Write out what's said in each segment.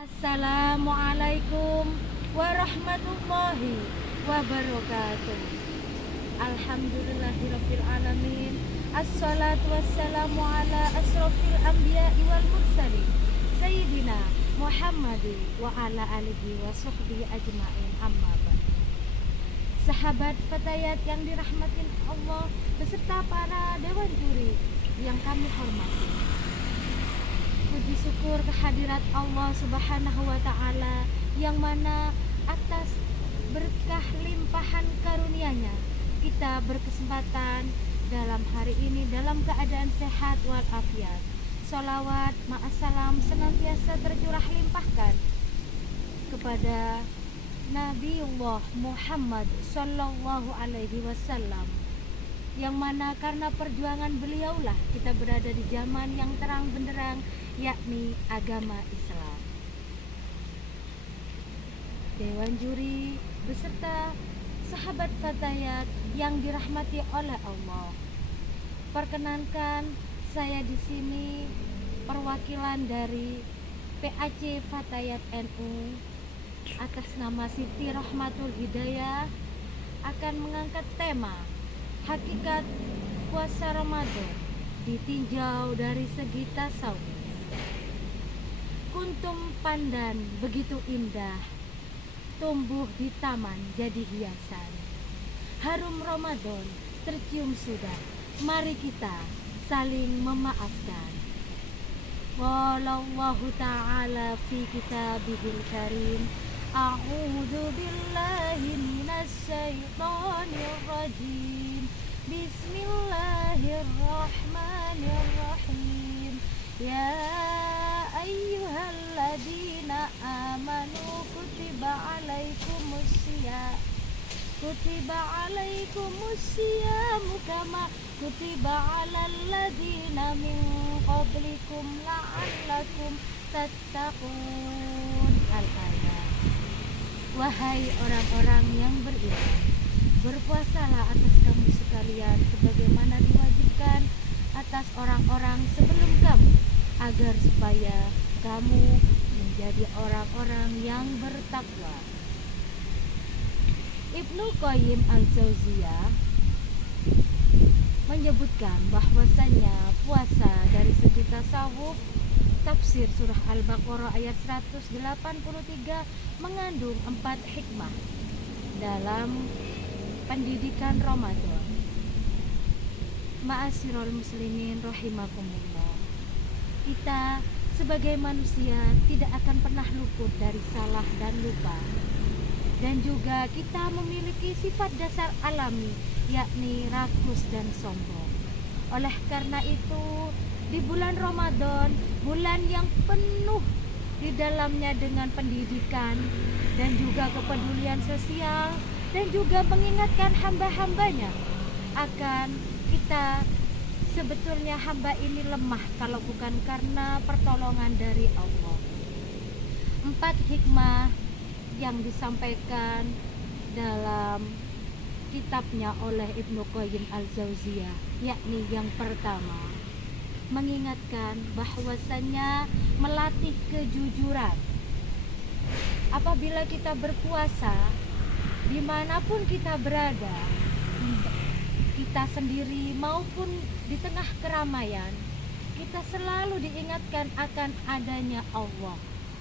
Assalamualaikum warahmatullahi wabarakatuh. Alhamdulillahirabbil alamin. Assalatu wassalamu ala asrofil anbiya'i wal mursalin Sayyidina Muhammadin wa ala alihi wa sahbihi ajma'in, amma ba'd. Sahabat fatayat yang dirahmatin Allah beserta para dewan juri yang kami hormati, puji syukur kehadirat Allah Subhanahu wa Ta'ala yang mana atas berkah limpahan karunia-Nya kita berkesempatan dalam hari ini dalam keadaan sehat walafiat. Sholawat ma'assalam senantiasa tercurah limpahkan kepada Nabiullah Muhammad Sallallahu Alaihi Wasallam, yang mana karena perjuangan beliaulah kita berada di zaman yang terang benderang, yakni agama Islam. Dewan juri beserta sahabat fatayat yang dirahmati oleh Allah, perkenankan saya di sini perwakilan dari PAC Fatayat NU atas nama Siti Rohmatul Hidayah akan mengangkat tema hakikat puasa Ramadan ditinjau dari segi tasawuf. Kuntum pandan begitu indah, tumbuh di taman jadi hiasan. Harum Ramadan tercium sudah, mari kita saling memaafkan. Wallahu ta'ala fi kitabihil karim. A'udzu billahi minasy syaithanir rajim. Bismillahirrahmanirrahim. Ya ayyuhalladzina amanu kutiba alaikumusiyam kama kutiba alal ladzina min qablikum la'allakum tattaqun. Al-ayat. Wahai orang-orang yang beriman, berpuasalah atas kamu sekalian sebagaimana diwajibkan atas orang-orang sebelum kamu, agar supaya kamu menjadi orang-orang yang bertakwa. Ibnu Qayyim al-Jauziyah menyebutkan bahwasanya puasa dari segi tasawuf, tafsir surah Al-Baqarah ayat 183 mengandung 4 hikmah dalam pendidikan Ramadan. Ma'asyiral muslimin rahimakumullah. Kita sebagai manusia tidak akan pernah luput dari salah dan lupa. Dan juga kita memiliki sifat dasar alami, yakni rakus dan sombong. Oleh karena itu, di bulan Ramadan, bulan yang penuh di dalamnya dengan pendidikan dan juga kepedulian sosial, dan juga mengingatkan hamba-hambanya akan kita sebetulnya hamba ini lemah kalau bukan karena pertolongan dari Allah. 4 hikmah yang disampaikan dalam kitabnya oleh Ibnu Qayyim al-Jauziyah, yakni yang pertama, mengingatkan bahwasannya melatih kejujuran. Apabila kita berpuasa, dimanapun kita berada, kita sendiri maupun di tengah keramaian, kita selalu diingatkan akan adanya Allah.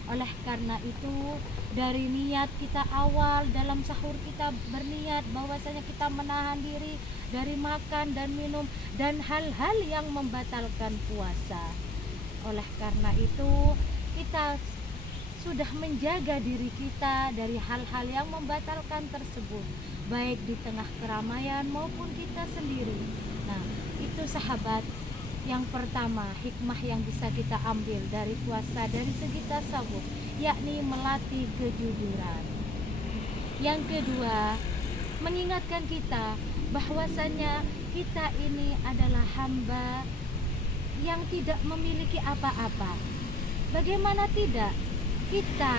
Oleh karena itu, dari niat kita awal dalam sahur kita berniat bahwasanya kita menahan diri dari makan dan minum dan hal-hal yang membatalkan puasa. Oleh karena itu, kita sudah menjaga diri kita dari hal-hal yang membatalkan tersebut, baik di tengah keramaian maupun kita sendiri. Nah, itu sahabat, yang pertama hikmah yang bisa kita ambil dari puasa dari segi tasawuf, yakni melatih kejujuran. Yang kedua, mengingatkan kita bahwasanya kita ini adalah hamba yang tidak memiliki apa-apa. Bagaimana tidak? Kita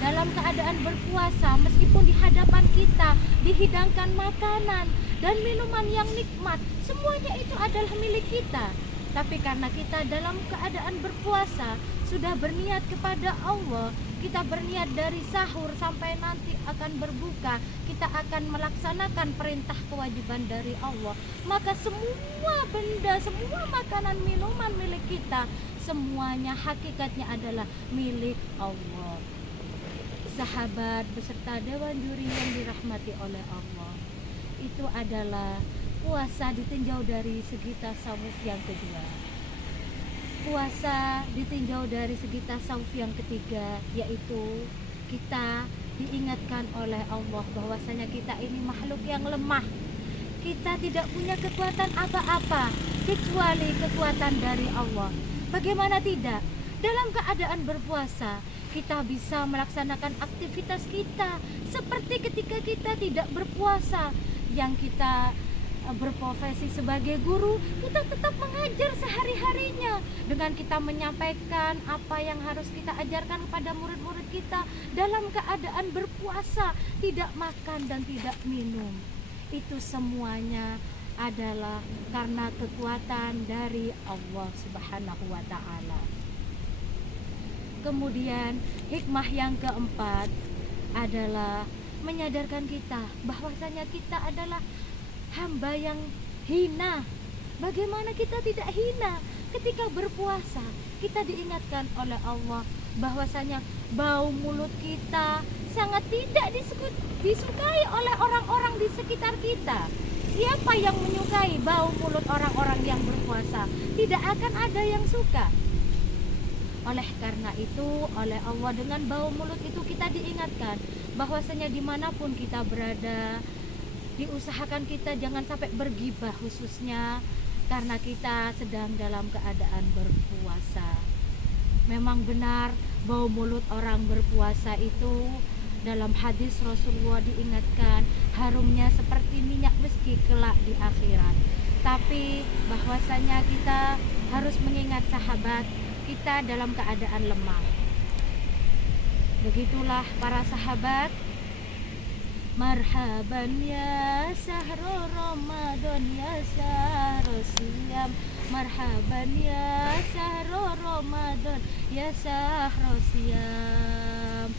dalam keadaan berpuasa, meskipun di hadapan kita dihidangkan makanan dan minuman yang nikmat, semuanya itu adalah milik kita. Tapi karena kita dalam keadaan berpuasa, sudah berniat kepada Allah, kita berniat dari sahur sampai nanti akan berbuka, kita akan melaksanakan perintah kewajiban dari Allah, maka semua benda, semua makanan minuman milik kita, semuanya hakikatnya adalah milik Allah. Sahabat beserta dewan juri yang dirahmati oleh Allah, itu adalah puasa ditinjau dari segi tasawuf yang kedua. Puasa ditinjau dari segi tasawuf yang ketiga, yaitu kita diingatkan oleh Allah bahwasanya kita ini makhluk yang lemah. Kita tidak punya kekuatan apa-apa kecuali kekuatan dari Allah. Bagaimana tidak? Dalam keadaan berpuasa, kita bisa melaksanakan aktivitas kita seperti ketika kita tidak berpuasa. Yang kita berprofesi sebagai guru, kita tetap mengajar sehari-harinya dengan kita menyampaikan apa yang harus kita ajarkan kepada murid-murid kita dalam keadaan berpuasa, tidak makan dan tidak minum. Itu semuanya adalah karena kekuatan dari Allah Subhanahu wa Ta'ala. Kemudian hikmah yang keempat adalah menyadarkan kita bahwasanya kita adalah hamba yang hina. Bagaimana kita tidak hina? Ketika berpuasa, kita diingatkan oleh Allah bahwasanya bau mulut kita sangat tidak disukai oleh orang-orang di sekitar kita. Siapa yang menyukai bau mulut orang-orang yang berpuasa? Tidak akan ada yang suka. Oleh karena itu, oleh Allah, dengan bau mulut itu kita diingatkan bahwasanya dimanapun kita berada, diusahakan kita jangan sampai bergibah, khususnya karena kita sedang dalam keadaan berpuasa. Memang benar bau mulut orang berpuasa itu dalam hadis Rasulullah diingatkan harumnya seperti minyak miski kelak di akhirat. Tapi bahwasanya kita harus mengingat sahabat, kita dalam keadaan lemah. Begitulah para sahabat. Marhaban ya sahru Ramadan ya sahru siyam, marhaban ya sahru Ramadan ya sahru siyam.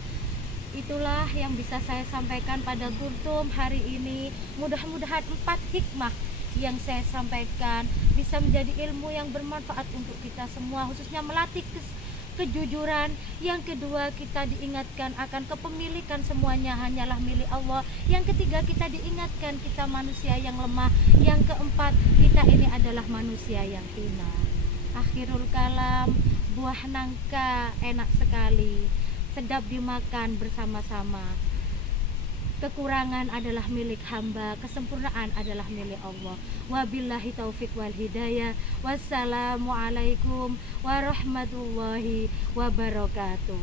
Itulah yang bisa saya sampaikan pada kultum hari ini. Mudah-mudahan 4 hikmah yang saya sampaikan bisa menjadi ilmu yang bermanfaat untuk kita semua, khususnya melatih kejujuran. Yang kedua, kita diingatkan akan kepemilikan semuanya hanyalah milik Allah. Yang ketiga, kita diingatkan kita manusia yang lemah. Yang keempat, kita ini adalah manusia yang hina. Akhirul kalam, buah nangka enak sekali, sedap dimakan bersama-sama. Kekurangan adalah milik hamba, kesempurnaan adalah milik Allah. Wabillahi taufik wal hidayah. Wassalamualaikum warahmatullahi wabarakatuh.